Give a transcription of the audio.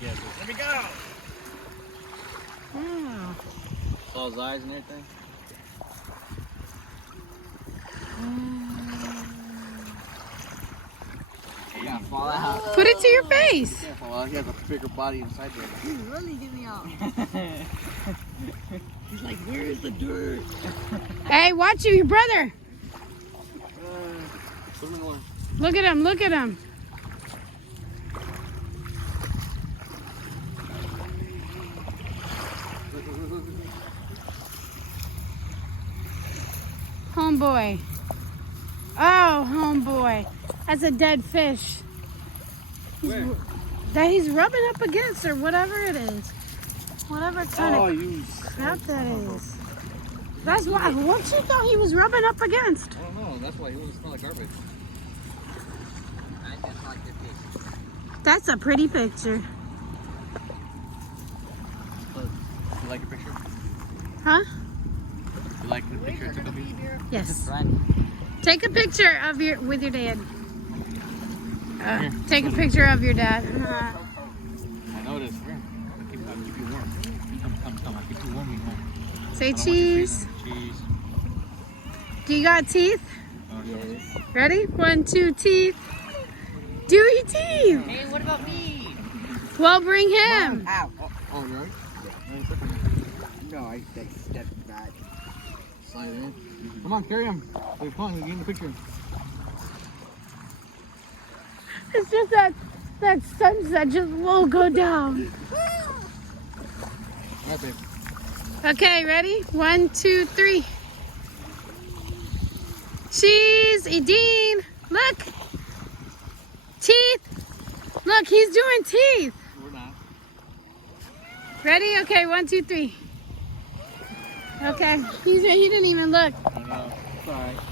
Yes. Let me go. Wow. Saw his eyes and everything. Yeah, fall out. Put it to your face. Careful, well, he has a bigger body inside there. He's really getting out. He's like, where's the dirt? Hey, watch your brother. Put him in the water. Look at him, look at him. Homeboy. Oh, homeboy. That's a dead fish. Where? That he's rubbing up against or whatever it is. Whatever kind of you. crap that is. That's why. What you thought he was rubbing up against? I don't know. That's why he doesn't smell like garbage. I just like this fish. That's a pretty picture. You like your picture? Huh? You like the picture I took of you? Yes. Right. Take a picture of with your dad. Take a picture of your dad. I noticed. I'll keep you warm. Come. I'll keep you warm. Say I don't want you cheese. freezing. Cheese. Do you got teeth? Yes. Ready? 1, 2, teeth. Do your teeth. Hey, what about me? Well, bring him. Ow. Oh, really? No, I stepped back. Slide it in. Come on, carry him. Wait, come on, we're getting the picture. It's just that sunset just won't go down. Right there. Okay, ready? 1, 2, 3. Cheese, Edine. Look. Teeth. Look, he's doing teeth. We're not. Ready? Okay, 1, 2, 3. Okay, he didn't even look. I know. It's alright.